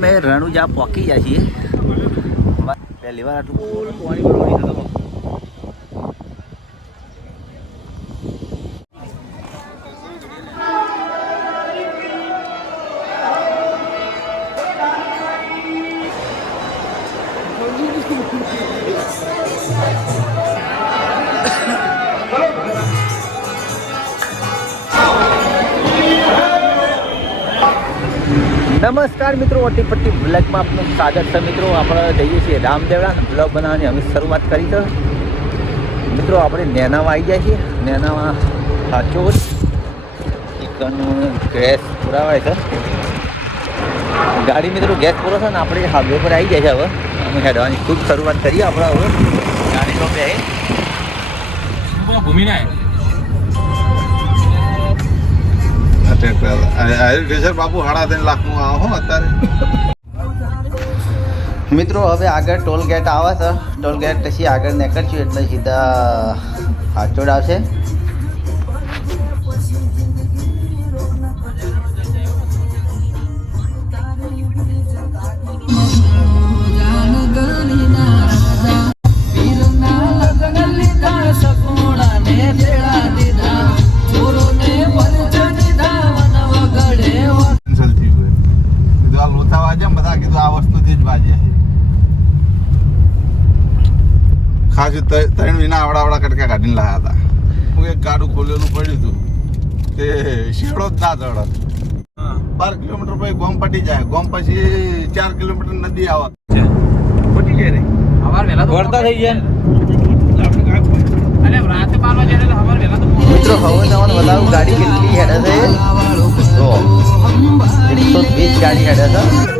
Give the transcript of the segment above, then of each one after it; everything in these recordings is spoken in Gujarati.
અમે રણુજા પહોંચી જાય છીએ પહેલી વાર આટલું પાણી ભરવાની નમસ્કાર મિત્રો ઓટીપટ્ટી બ્લેકમાં આપનું સ્વાગત છે મિત્રો. આપણે જઈએ છીએ રામદેવડા બ્લોગ બનાવવાની અમે શરૂઆત કરી છે. મિત્રો, આપણે નેનામાં આવી જાય છીએ. નેનામાં સાચો ચિકન ગેસ પુરાવાય છે. ગાડી મિત્રો ગેસ પૂરો છે ને આપણે હાઈવે પર આવી જાય છે હવે. અમે હેડવાની ખૂબ શરૂઆત કરીએ આપણે હવે. ગાડી તો બે ભૂમિ ના બાપુ, સાડા ત્રણ લાખનું આવો અત્યારે. મિત્રો, હવે આગળ ટોલ ગેટ આવે છે. ટોલ ગેટ પછી આગળ નીકળશું એટલે સીધા હાચોડ આવશે. પછી ચાર કિલોમીટર નદી આવે પટી જાય રે વળતા થઈ ગયા અરે રાતે બાર વાગે તો સવારે વહેલા તો મિત્રો હવે તમને બતાવું ગાડી કેટલી હેડે છે? જો એકસો વીસ ગાડી હેડે છે.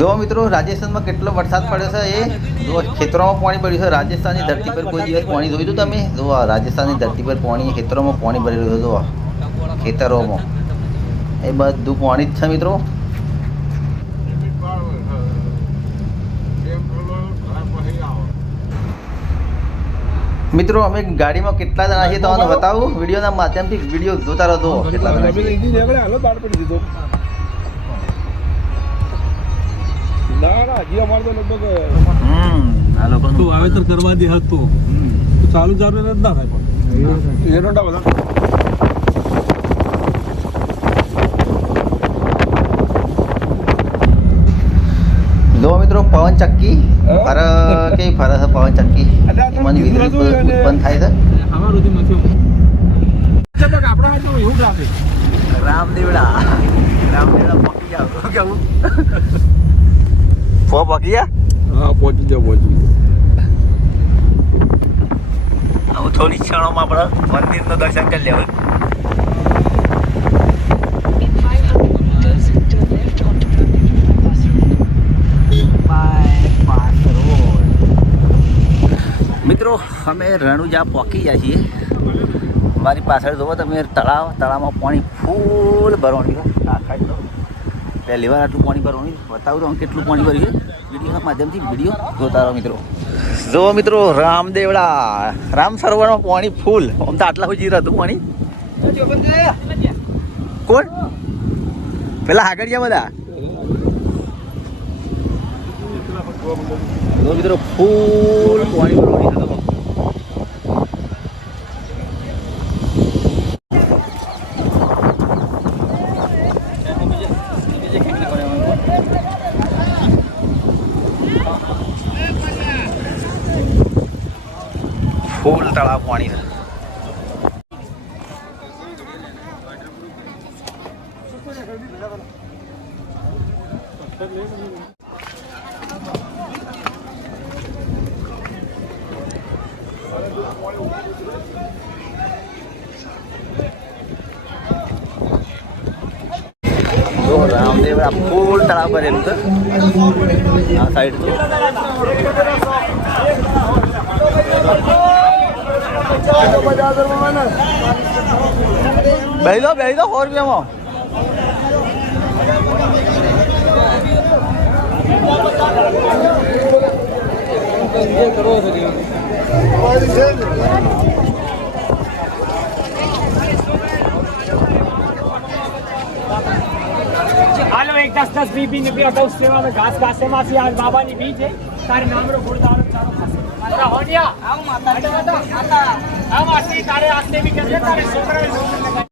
જો મિત્રો, રાજસ્થાનમાં કેટલો વરસાદ પડ્યો છે એ? જો ખેતરોમાં પાણી પડ્યું છે, રાજસ્થાનની ધરતી પર કોઈ દિવસ પાણી જોયું હતું તમે? જો રાજસ્થાનની ધરતી પર પાણી, ખેતરોમાં પાણી ભરેલું છે જો ખેતરોમાં. એ બધું પાણી જ છે મિત્રો. મિત્રો, અમે ગાડીમાં કેટલા જણા છીએ તમને બતાવું? વિડીયોના માધ્યમથી વીડિયો જોતા રહો કેટલા જણા આ લોકો તું વાવેતર કરવા દે હતો તો. ચાલુ ચાલુ ના થાય પણ. જો મિત્રો પવન ચક્કી. ફર કેવી ફરે છે પવન ચક્કી? મન વીજળી ઉત્પન્ન થાય છે? અમારું થી નથી ચાલો આપણા હાથમાં એવું ટ્રાફિક રામદેવડા. રામદેવડા પકી જાવ કેવું? ફો પકી ગયા હા પહોંચી જાવ પહોંચી આવું થોડી ક્ષણોમાં આપણે મંદિરનું દર્શન કરી લેવું In 500 meters, turn left onto Brahmapura bus road. મિત્રો અમે રણુજા પહોંચી ગયા છીએ. મારી પાછળ જોવો તમે તળાવ તળાવમાં પાણી ફૂલ ભરવાનું આખા પહેલી વાર આટલું પાણી ભરવાનું બતાવું તો કેટલું પાણી ભર્યું વિડીયોના માધ્યમથી વીડિયો જોતા રહો મિત્રો. જો મિત્રો, રામદેવડા, રામ સરોવરમાં પાણી ફૂલ. આમ તો આટલા સુધી હતું પાણી. કોણ? પેલા આગળ ગયા બધા મિત્રો, ફૂલ પાણી ભરવાની છે તો ફૂલ તળાવ પાણી છે તળાવ ભરેલું છે આ સાઈડ છે બેહી દો બેહી દો સો રૂપિયામાં હાલો એક દસ દસ બી બી નીકળી અગાઉ સેવામાં ઘાસ ઘાસે માંથી આ બાબાની બી છે. તારે નામરો થશે અરે હોડિયા. આવ માતા આવ આસી તારે આસ્તે બી કરજે તારે છોકરાએ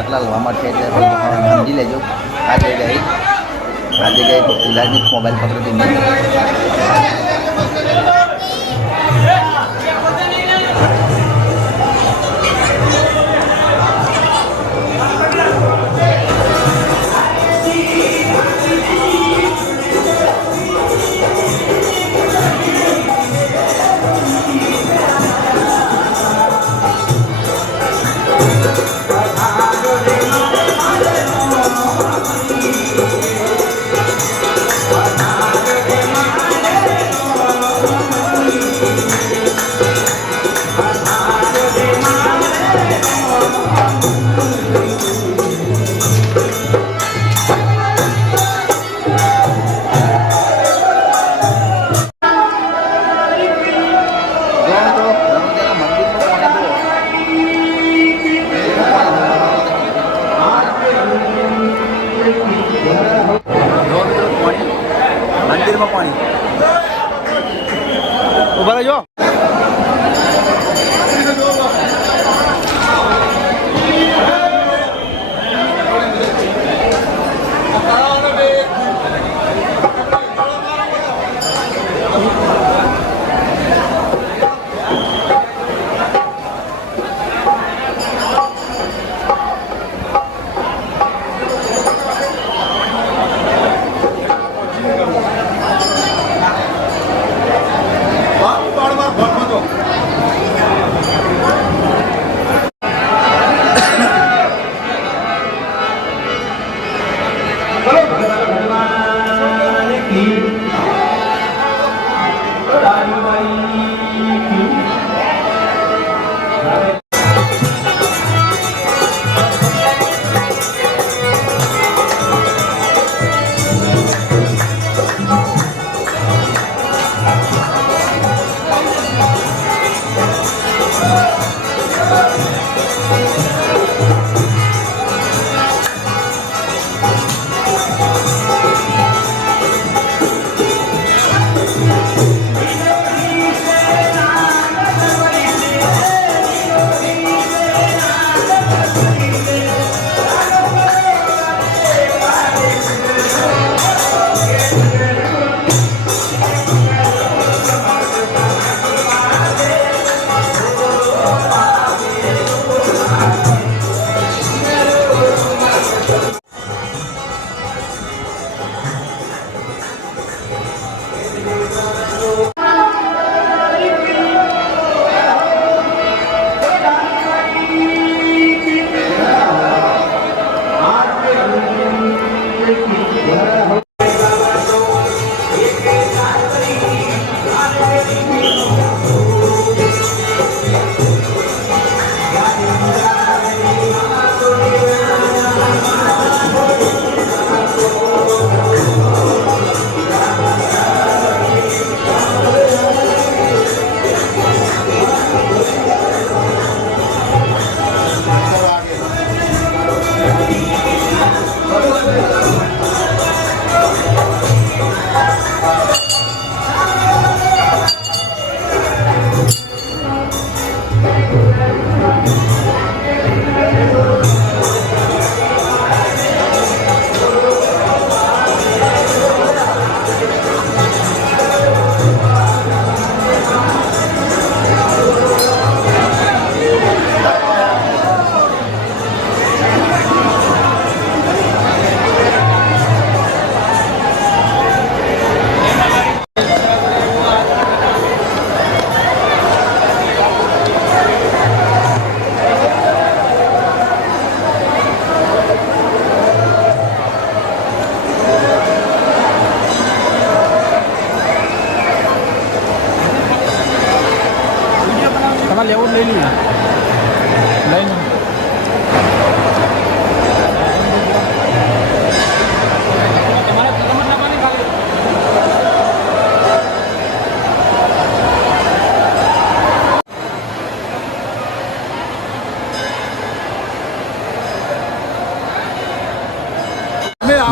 એ લેવા મળશે એટલે સમજી લેજો. આ જગ્યાએ આ જગ્યાએ પૂજારીની મોબાઈલ પકડતી દીધી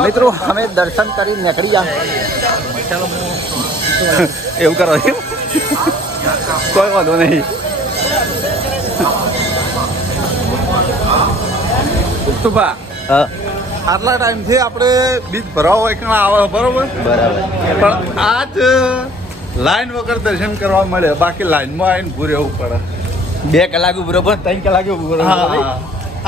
મિત્રો અમે દર્શન કરી નીકળી જા એવું કરો કોઈ વાંધો નહીં. હા. આટલા ટાઈમથી આપણે બીજ ભરાવો હોય કે આવે બરોબર? બરાબર. પણ આજ લાઈન વગર દર્શન કરવા મળે. બાકી લાઈનમાં આવીને ભૂ રહેવું પડે. બે કલાક ઉભરો પણ ત્રણ કલાક ઉભરો હા.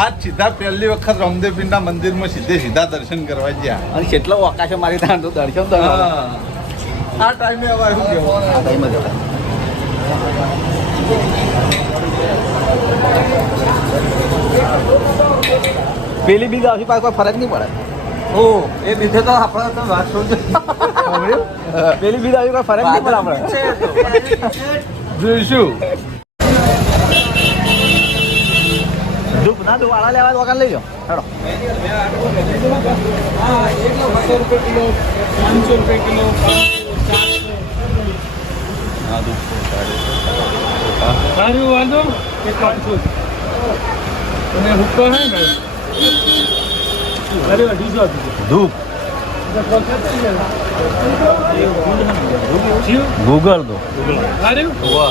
આજ સીધા પહેલી વખત રામદેવપીરના મંદિરમાં સીધે સીધા દર્શન કરવા ગયા. અને કેટલો અવકાશ મારી ત્યાં તો દર્શન તો આ ટાઈમે હવે શું કહેવું આ ટાઈમ પેલી બીજા આવશે પાસે કોઈ ફરક નહીં પડે. ઓ એ બીજે તો આપણે તો વાત પેલી બીજા આવી કોઈ ફરક નહીં પડે આપણે. જોઈશું. ના તો આડા લેવા વગર લઈ જાઓ હેડો. બસો રૂપિયા કિલો પાંચસો રૂપિયા કિલો સારું વાંધો કે પાંચસો અને હુક્કો હે ને? અરે અઢીસો ધૂપ. ગૂગલ હા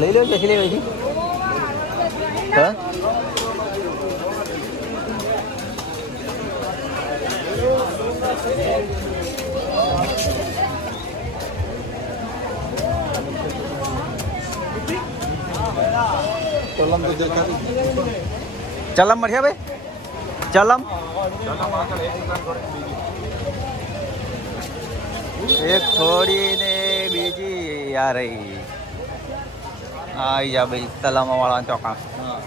લઈ લો પછી લે પછી હા? ચલમ તો ચલમ મળ્યા ભાઈ? ચલમ? એક થોડી ને બીજી આ રહી. આઈ જા ભાઈ તલામા વાળા ચોકા હા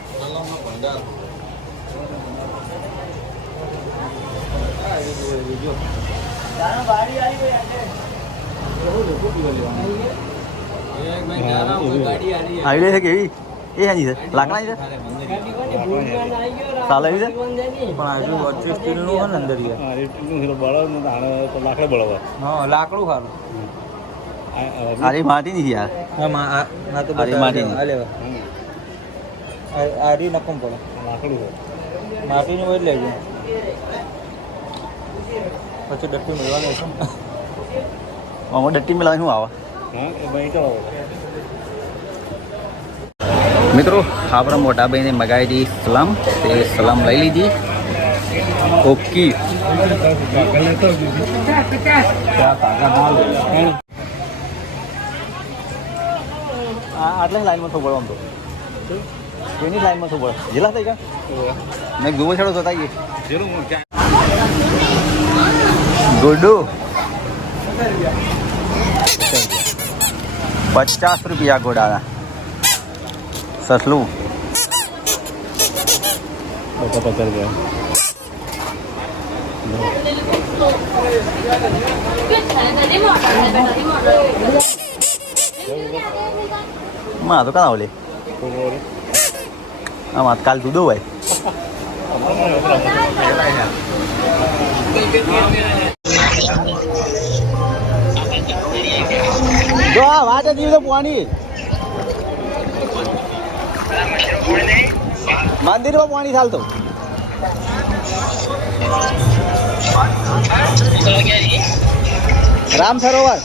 આઈડિયા છે કેવી? એ હાજી છે? લાકડાની છે? ચાલે એવી છે? પણ હજુ વચ્ચે સ્ટીલનું હોય ને અંદર હા લાકડે બળાવે હા લાકડું સારું. આરી માટી નથી યાર. હા આરી નકમ પડે માટીનું હોય લેજો પછી ડટ્ટી મળવાની છે આમાં ડટ્ટી મેળવવાની શું આવે મિત્રો આપણા મોટા ભાઈને મગાવી હતી સલામ તે સલામ લઈ લીધી ઓકે આટલા લાઈનમાં તો આમ તો. એની લાઈનમાં બોલો જિલ્લા થઈ ગયા? મેં ગુવો છેડો જોતા ગઈ ગુડુ. પચાસ રૂપિયા ગોડા સસલું. પચાસ પચાસ રૂપિયા. માં તો કાં ઓલી? આમાં કાલ દૂધો ભાઈ જો વાત હતી તો પાણી. મંદિરમાં પાણી ચાલતો. રામ સરોવર.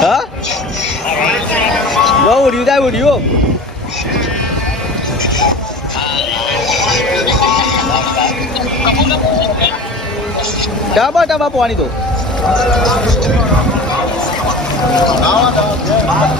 હા બહુ ઉડ્યું જાય ઉડ્યું ટાબા ટાબા પાણી તો હાથ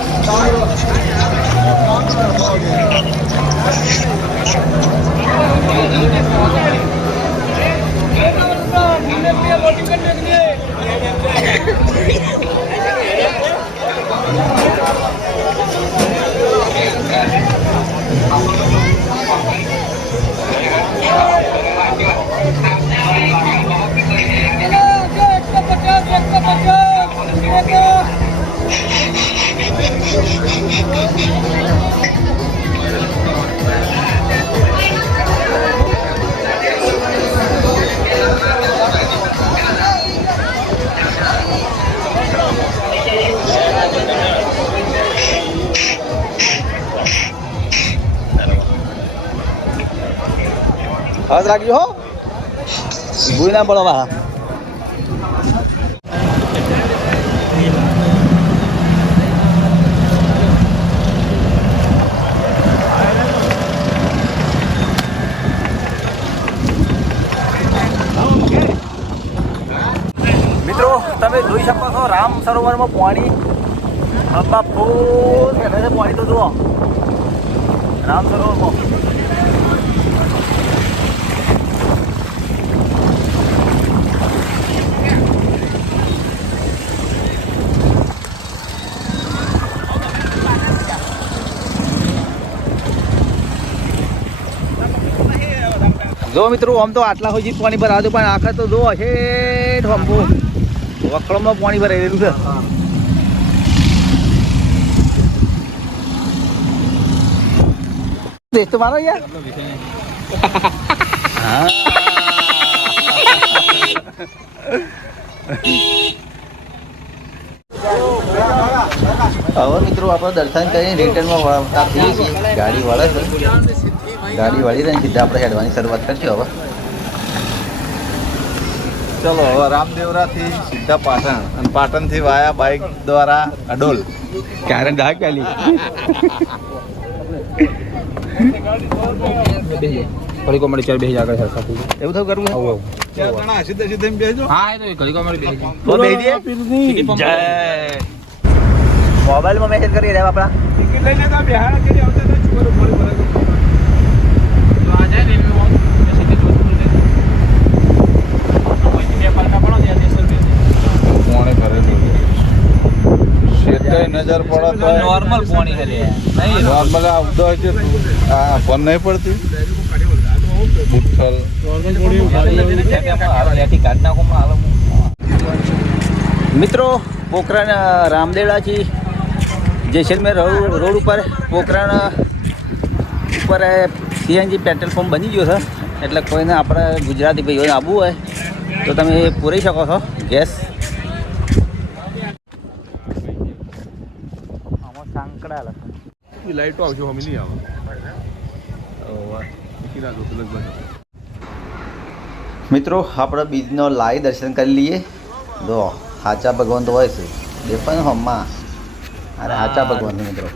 રાખજો હો ભૂઈ ના પડો વાહ મિત્રો, તમે જોઈ શકો છો રામ સરોવરમાં પાણી. હબ્બા ફૂલ. ખેલે છે પાણી તો જુઓ. રામ સરોવરમાં જો મિત્રો આમ તો આટલા સુધી પાણી ભરાતું પણ આખા તો જો છે ઠંબુ વખળમાં પાણી ભરાઈ રહેલું છે. તો મારો યાર. હવે મિત્રો આપણે દર્શન કરીને રિટર્નમાં ગાડી વાળા છે. ગાડી વાળી રહી સીધા આપણે હેડવાની શરૂઆત કરશું હવે. ચલો હવે રામદેવરાથી સીધા પાટણ અને પાટણથી વાયા બાઇક દ્વારા અડોલ. ક્યારે ડાક પેલી? ઘડી કોમડી ચાર બેસી આગળ સરખા થઈ એવું થયું કરવું આવું આવું. સીધે સીધે બેસજો હા એ તો ઘડી કોમડી બેસી તો બેસી દે. જય. મોબાઈલમાં મેસેજ કરી રહ્યા આપણા. ટિકિટ લઈને તો બિહાર કરી આવતા હતા ચુકરો ફોન ભરે તો આ જાય રેલવે વાળો સીધે જોધપુર જાય પછી બે પાલકા પડો ત્યાં દેશર બે પોણે ભરેલું શેઠે નજર પડે તો નોર્મલ પાણી નહીં નોર્મલ આવતો ઉદો છે આ ફોન નહીં પડતી? મિત્રો પોખરણ અ, રામદેવડાથી જેસલમેર રોડ રોડ ઉપર પોખરણ ઉપર સીએનજી પેટ્રોલ પંપ બની ગયો છે. એટલે કોઈને આપણે ગુજરાતી ભાઈઓને આવવું હોય તો તમે પૂરી શકો છો. ગેસ લાઈટો આવશે અમે નહીં આવે. મિત્રો, આપણે બીજનો લાઈ દર્શન કરી લઈએ. જો સાચા ભગવાન તો હોય છે. એ પણ હમમાં અરે સાચા ભગવાન મિત્રો.